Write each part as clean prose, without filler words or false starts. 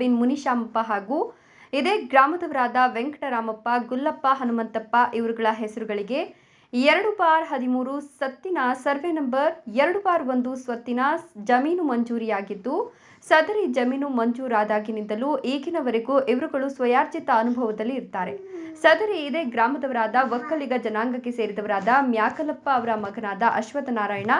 Bin Munishamappa ಹಾಗೂ ಇದೇ ಗ್ರಾಮದವರಾದ Venkataramappa, ಗುಲ್ಲಪ್ಪ, Hanumanthappa ಇವರುಗಳ ಹೆಸರುಗಳಿಗೆ 2/13 ಸತ್ತಿನ survey number 2/1 ಸ್ವತ್ತಿನ ಜಮೀನು ಮಂಜೂರಿಯಾಗಿದ್ದು, ಸದರಿ ಜಮೀನು ಮಂಜೂರಾದಾಗಿನಿಂದಲೂ ಈಗಿನವರೆಗೂ ಇವರುಗಳು ಸ್ವಯಾರ್ಜಿತ ಅನುಭವದಲ್ಲಿ ಇರ್ತಾರೆ. ಸದರಿ ಇದೇ ಗ್ರಾಮದವರಾದ ಒಕ್ಕಲಿಗ ಜನಾಂಗಕ್ಕೆ ಸೇರಿದವರಾದ ಮ್ಯಾಕಲಪ್ಪ ಅವರ ಮಗನಾದ ಅಶ್ವತ್ಥನಾರಾಯಣ,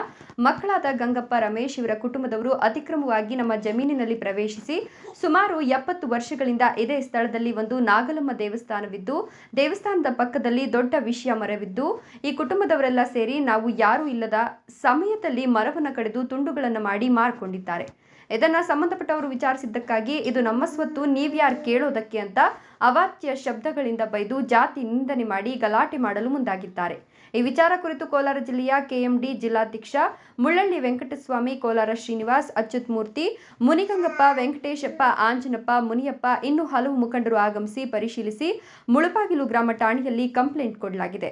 ಮಕ್ಕಳಾದ ಗಂಗಪ್ಪ, ರಮೇಶ್ ಇವರ ಕುಟುಂಬದವರು ಅತಿಕ್ರಮವಾಗಿ ನಮ್ಮ ಜಮೀನಿನಲ್ಲಿ ಪ್ರವೇಶಿಸಿ ಸುಮಾರು 70 ವರ್ಷಗಳಿಂದ ಇದೇ ಸ್ಥಳದಲ್ಲಿ ಒಂದು ನಾಗಲಮ್ಮ ದೇವಸ್ಥಾನವಿದ್ದು, ದೇವಸ್ಥಾನದ ಪಕ್ಕದಲ್ಲಿ ದೊಡ್ಡ ವಿಷಯ ಮರವಿದ್ದು, ಈ ಕುಟುಂಬದವರೆಲ್ಲ ಸೇರಿ ನಾವು ಯಾರೂ ಇಲ್ಲದ ಸಮಯದಲ್ಲಿ ಮರವನ್ನು ಕಡಿದು ತುಂಡುಗಳನ್ನು ಮಾಡಿ ಮಾರ್ಕೊಂಡಿದ್ದಾರೆ. ಇದನ್ನ ಸಂಬಂಧಪಟ್ಟವರು ವಿಚಾರಿಸಿದ್ದಕ್ಕಾಗಿ ಇದು ನಮ್ಮ ಸ್ವತ್ತು, ನೀವ್ಯಾರು ಕೇಳೋದಕ್ಕೆ ಅಂತ ಅವಾಚ್ಯ ಶಬ್ದಗಳಿಂದ ಬೈದು ಜಾತಿ ನಿಂದನೆ ಮಾಡಿ ಗಲಾಟೆ ಮಾಡಲು ಮುಂದಾಗಿದ್ದಾರೆ. ಈ ವಿಚಾರ ಕುರಿತು ಕೋಲಾರ ಜಿಲ್ಲೆಯ ಕೆಎಂಡಿ ಜಿಲ್ಲಾಧ್ಯಕ್ಷ ಮುಳ್ಳಳ್ಳಿ ವೆಂಕಟಸ್ವಾಮಿ, ಕೋಲಾರ ಶ್ರೀನಿವಾಸ್, ಅಚ್ಯುತ್ ಮೂರ್ತಿ, ಮುನಿಗಂಗಪ್ಪ, ವೆಂಕಟೇಶಪ್ಪ, ಆಂಜನಪ್ಪ, ಮುನಿಯಪ್ಪ ಇನ್ನೂ ಹಲವು ಮುಖಂಡರು ಆಗಮಿಸಿ ಪರಿಶೀಲಿಸಿ ಮುಳುಬಾಗಿಲು ಗ್ರಾಮ ಠಾಣೆಯಲ್ಲಿ ಕಂಪ್ಲೇಂಟ್ ಕೊಡಲಾಗಿದೆ.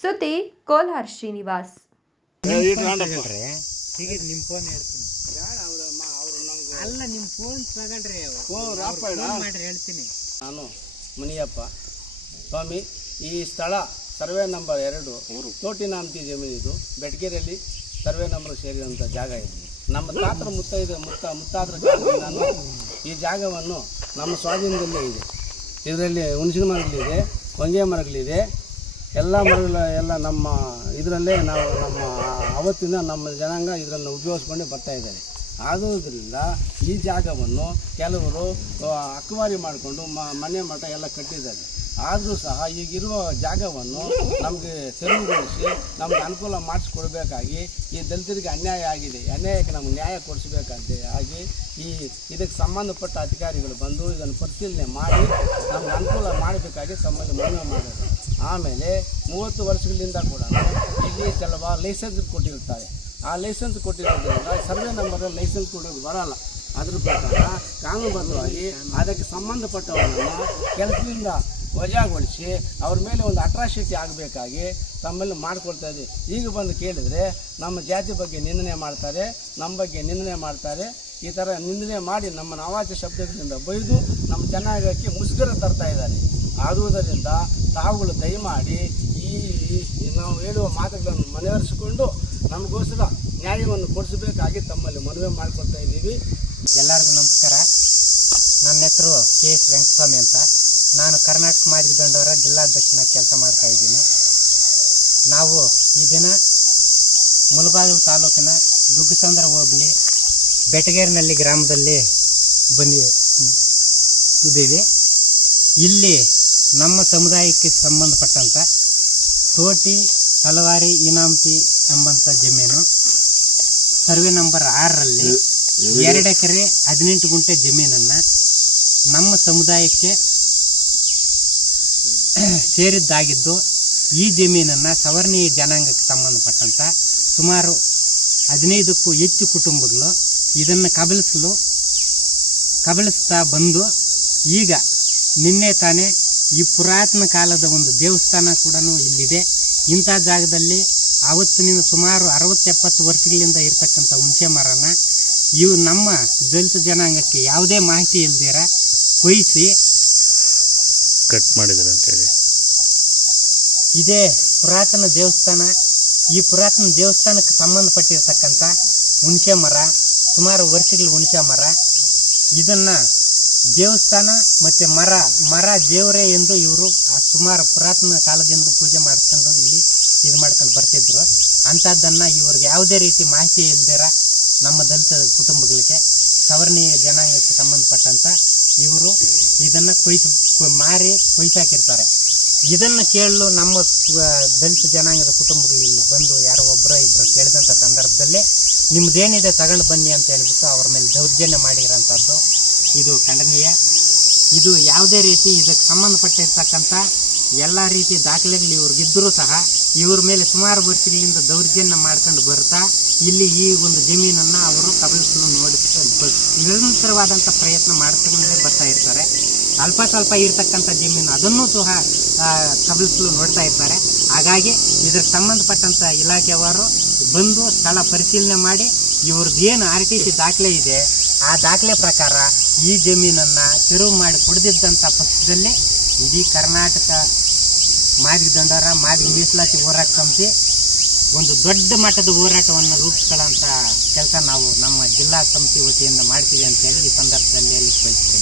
ಸುದ್ದಿ ಕೋಲಾರ ಶ್ರೀನಿವಾಸ್. ನಾನು ಮುನಿಯಪ್ಪ ಸ್ವಾಮಿ. ಈ ಸ್ಥಳ ಸರ್ವೆ ನಂಬರ್ 2 ತೋಟಿನಾಮತಿ ಜಮೀನಿದು ಬೆಟಗೇರಿಯಲ್ಲಿ ಸರ್ವೆ ನಂಬರ್ ಸೇರಿದಂಥ ಜಾಗ ಇದೆ. ನಮ್ಮ ತಾತರ ಮುತ್ತಾತರ ಕಾಲದಿಂದಲೂ ಈ ಜಾಗವನ್ನು ನಮ್ಮ ಸ್ವಾಧೀನದಲ್ಲೇ ಇದೆ. ಇದರಲ್ಲಿ ಹುಣಸಿನ ಮರಗಳಿದೆ, ಹೊಂಗೆ ಮರಗಳಿದೆ, ಎಲ್ಲ ಮರಗಳ ನಮ್ಮ ಇದರಲ್ಲೇ ನಾವು ನಮ್ಮ ಅವತ್ತಿಂದ ನಮ್ಮ ಜನಾಂಗ ಇದರಲ್ಲಿ ಉಪಯೋಗಿಸ್ಕೊಂಡೇ ಬರ್ತಾ ಇದ್ದಾರೆ. ಆದುದರಿಂದ ಈ ಜಾಗವನ್ನು ಕೆಲವರು ಅಕ್ವಾರಿ ಮಾಡಿಕೊಂಡು ಮನೆ ಮಠ ಎಲ್ಲ ಕಟ್ಟಿದ್ದಾರೆ. ಆದರೂ ಸಹ ಈಗಿರುವ ಜಾಗವನ್ನು ನಮಗೆ ತೆರವುಗೊಳಿಸಿ ನಮಗೆ ಅನುಕೂಲ ಮಾಡಿಸ್ಕೊಡ್ಬೇಕಾಗಿ ಈ ದಲಿತರಿಗೆ ಅನ್ಯಾಯ ಆಗಿದೆ. ಅನ್ಯಾಯಕ್ಕೆ ನಮಗೆ ನ್ಯಾಯ ಕೊಡಿಸಬೇಕಂತೆ ಆಗಿ ಇದಕ್ಕೆ ಸಂಬಂಧಪಟ್ಟ ಅಧಿಕಾರಿಗಳು ಬಂದು ಇದನ್ನು ಪರಿಶೀಲನೆ ಮಾಡಿ ನಮಗೆ ಅನುಕೂಲ ಮಾಡಬೇಕಾಗಿ ತಮ್ಮಲ್ಲಿ ಮನವಿ ಮಾಡಿದ್ದಾರೆ. ಆಮೇಲೆ 30 ವರ್ಷಗಳಿಂದ ಕೂಡ ಇಲ್ಲಿ ಕೆಲವು ಲೈಸೆನ್ಸ್ ಕೊಟ್ಟಿರ್ತಾರೆ. ಆ ಲೈಸೆನ್ಸ್ ಕೊಟ್ಟಿರೋದ್ರಿಂದ ಸರ್ವೆ ನಂಬರ್ ಲೈಸೆನ್ಸ್ ಕೊಡೋದು ಬರೋಲ್ಲ. ಅದ್ರ ಪ್ರಕಾರ ಕಾನೂನುಬದ್ಧವಾಗಿ ಅದಕ್ಕೆ ಸಂಬಂಧಪಟ್ಟವರನ್ನು ಕೆಲಸದಿಂದ ವಜಾಗೊಳಿಸಿ ಅವ್ರ ಮೇಲೆ ಒಂದು ಅಟ್ರಾಸಿಟಿ ಆಗಬೇಕಾಗಿ ತಮ್ಮಲ್ಲಿ ಮಾಡ್ಕೊಳ್ತಾ ಇದ್ದೀವಿ. ಈಗ ಬಂದು ಕೇಳಿದರೆ ನಮ್ಮ ಜಾತಿ ಬಗ್ಗೆ ನಿಂದನೆ ಮಾಡ್ತಾರೆ, ನಮ್ಮ ಬಗ್ಗೆ ನಿಂದನೆ ಮಾಡ್ತಾರೆ. ಈ ಥರ ನಿಂದನೆ ಮಾಡಿ ನಮ್ಮನ್ನು ಅವಾಚ್ಯ ಶಬ್ದಗಳಿಂದ ಬೈದು ನಮ್ಮ ಜನಾಂಗಕ್ಕೆ ಮುಸ್ಕರ ತರ್ತಾ ಇದ್ದಾರೆ. ಆದುದರಿಂದ ತಾವುಗಳು ದಯಮಾಡಿ ನಾವು ಹೇಳುವ ಮಾತುಗಳನ್ನು ಮನವರಿಸಿಕೊಂಡು ನಮಗೋಸ್ಕರ ನ್ಯಾಯವನ್ನು ಕೊಡಿಸಬೇಕಾಗಿ ತಮ್ಮಲ್ಲಿ ಮನವಿ ಮಾಡಿಕೊಳ್ತಾ ಇದ್ದೀವಿ. ಎಲ್ಲರಿಗೂ ನಮಸ್ಕಾರ. ನನ್ನ ಹೆಸರು KS ವೆಂಕಟಸ್ವಾಮಿ ಅಂತ. ನಾನು ಕರ್ನಾಟಕ ಮಾದಿಗ ದಂಡವರ ಜಿಲ್ಲಾಧ್ಯಕ್ಷನ ಕೆಲಸ ಮಾಡ್ತಾ ಇದ್ದೀನಿ. ನಾವು ಈ ದಿನ ಮುಳಬಾಗಿಲು ತಾಲೂಕಿನ ದುಗ್ಗಸಂದ್ರ ಹೋಬಳಿ ಬೆಟಗೇರಿನಲ್ಲಿ ಗ್ರಾಮದಲ್ಲಿ ಇದ್ದೀವಿ. ಇಲ್ಲಿ ನಮ್ಮ ಸಮುದಾಯಕ್ಕೆ ಸಂಬಂಧಪಟ್ಟಂಥ ತೋಟಿ ತಲವಾರಿ ಇನಾಮತಿ ಎಂಬಂಥ ಜಮೀನು ಸರ್ವೆ ನಂಬರ್ 6ರಲ್ಲಿ 2 ಎಕರೆ 18 ಗುಂಟೆ ಜಮೀನನ್ನು ನಮ್ಮ ಸಮುದಾಯಕ್ಕೆ ಸೇರಿದ್ದಾಗಿದ್ದು, ಈ ಜಮೀನನ್ನು ಸವರ್ಣೀಯ ಜನಾಂಗಕ್ಕೆ ಸಂಬಂಧಪಟ್ಟಂಥ ಸುಮಾರು 15ಕ್ಕೂ ಹೆಚ್ಚು ಕುಟುಂಬಗಳು ಇದನ್ನು ಕಬಳಿಸ್ತಾ ಬಂದು ಈಗ ನಿನ್ನೆ ತಾನೇ ಈ ಪುರಾತನ ಕಾಲದ ಒಂದು ದೇವಸ್ಥಾನ ಕೂಡ ಇಲ್ಲಿದೆ. ಇಂಥ ಜಾಗದಲ್ಲಿ ಆವತ್ತಿನಿಂದ ಸುಮಾರು 60-70 ವರ್ಷಗಳಿಂದ ಇರ್ತಕ್ಕಂಥ ಹುಣಸೆ ಮರನ ಇವು ನಮ್ಮ ದಲಿತ ಜನಾಂಗಕ್ಕೆ ಯಾವುದೇ ಮಾಹಿತಿ ಇಲ್ದಿರ ಕೊಯ್ಸಿ ಕಟ್ ಮಾಡಿದ್ದಾರೆ ಅಂತೇಳಿ ಇದೇ ಪುರಾತನ ದೇವಸ್ಥಾನ. ಈ ಪುರಾತನ ದೇವಸ್ಥಾನಕ್ಕೆ ಸಂಬಂಧಪಟ್ಟಿರ್ತಕ್ಕಂಥ ಹುಣಸೆ ಮರ, ಸುಮಾರು ವರ್ಷಗಳ ಹುಣಸೆ ಮರ, ಇದನ್ನು ದೇವಸ್ಥಾನ ಮತ್ತು ಮರ ದೇವರೇ ಎಂದು ಇವರು ಸುಮಾರು ಪುರಾತನ ಕಾಲದಿಂದ ಪೂಜೆ ಮಾಡಿಸ್ಕೊಂಡು ಇಲ್ಲಿ ಇದು ಮಾಡ್ಕೊಂಡು ಬರ್ತಿದ್ರು. ಅಂಥದ್ದನ್ನು ಇವ್ರಿಗೆ ಯಾವುದೇ ರೀತಿ ಮಾಹಿತಿ ಇಲ್ದಿರ ನಮ್ಮ ದಲಿತ ಕುಟುಂಬಗಳಿಗೆ ಸವರ್ಣೀಯ ಜನಾಂಗಕ್ಕೆ ಸಂಬಂಧಪಟ್ಟಂಥ ಇವರು ಇದನ್ನು ಮಾರಿ ಕೊಯ್ಸಾಕಿರ್ತಾರೆ. ಇದನ್ನು ಕೇಳಲು ನಮ್ಮ ದಲಿತ ಜನಾಂಗದ ಕುಟುಂಬಗಳು ಇಲ್ಲಿ ಬಂದು ಯಾರೋ ಒಬ್ಬರ ಇಬ್ಬರು ಕೇಳಿದಂಥ ಸಂದರ್ಭದಲ್ಲಿ ನಿಮ್ಮದೇನಿದೆ ತಗೊಂಡು ಬನ್ನಿ ಅಂತ ಹೇಳಿಬಿಟ್ಟು ಅವ್ರ ಮೇಲೆ ದೌರ್ಜನ್ಯ ಮಾಡಿರೋಂಥದ್ದು ಇದು ಖಂಡನೀಯ. ಇದು ಯಾವುದೇ ರೀತಿ ಇದಕ್ಕೆ ಸಂಬಂಧಪಟ್ಟಿರ್ತಕ್ಕಂಥ ಎಲ್ಲ ರೀತಿಯ ದಾಖಲೆಗಳು ಇವ್ರಿಗಿದ್ದರೂ ಸಹ ಇವ್ರ ಮೇಲೆ ಸುಮಾರು ವರ್ಷಗಳಿಂದ ದೌರ್ಜನ್ಯ ಮಾಡ್ಕೊಂಡು ಬರ್ತಾ ಇಲ್ಲಿ ಈ ಒಂದು ಜಮೀನನ್ನು ಅವರು ಕಬಳಿಸಲು ನಿರಂತರವಾದಂಥ ಪ್ರಯತ್ನ ಮಾಡ್ಕೊಂಡೇ ಬರ್ತಾ ಇರ್ತಾರೆ. ಅಲ್ಪ ಸ್ವಲ್ಪ ಇರ್ತಕ್ಕಂಥ ಜಮೀನು ಅದನ್ನೂ ಸಹ ಕಬಳಿಸಲು ನೋಡ್ತಾ ಇರ್ತಾರೆ. ಹಾಗಾಗಿ ಇದಕ್ಕೆ ಸಂಬಂಧಪಟ್ಟಂಥ ಇಲಾಖೆಯವರು ಬಂದು ಸ್ಥಳ ಪರಿಶೀಲನೆ ಮಾಡಿ ಇವ್ರದ್ದು ಏನು RTC ದಾಖಲೆ ಇದೆ ಆ ದಾಖಲೆ ಪ್ರಕಾರ ಈ ಜಮೀನನ್ನು ತೆರವು ಮಾಡಿ ಕೊಡದಿದ್ದಂಥ ಪಕ್ಷದಲ್ಲಿ ಇಡೀ ಕರ್ನಾಟಕ ಮಾದಿಗ ದಂಡೋರ ಮಾದಿಗ ಮೀಸಲಾತಿ ಹೋರಾಟ ಸಮಿತಿ ಒಂದು ದೊಡ್ಡ ಮಟ್ಟದ ಹೋರಾಟವನ್ನು ರೂಪಿಸ್ಕೊಳ್ಳೋಂಥ ಕೆಲಸ ನಾವು ನಮ್ಮ ಜಿಲ್ಲಾ ಸಮಿತಿ ವತಿಯಿಂದ ಮಾಡ್ತೀವಿ ಅಂತೇಳಿ ಈ ಸಂದರ್ಭದಲ್ಲಿ ಬಯಸ್ತೇವೆ.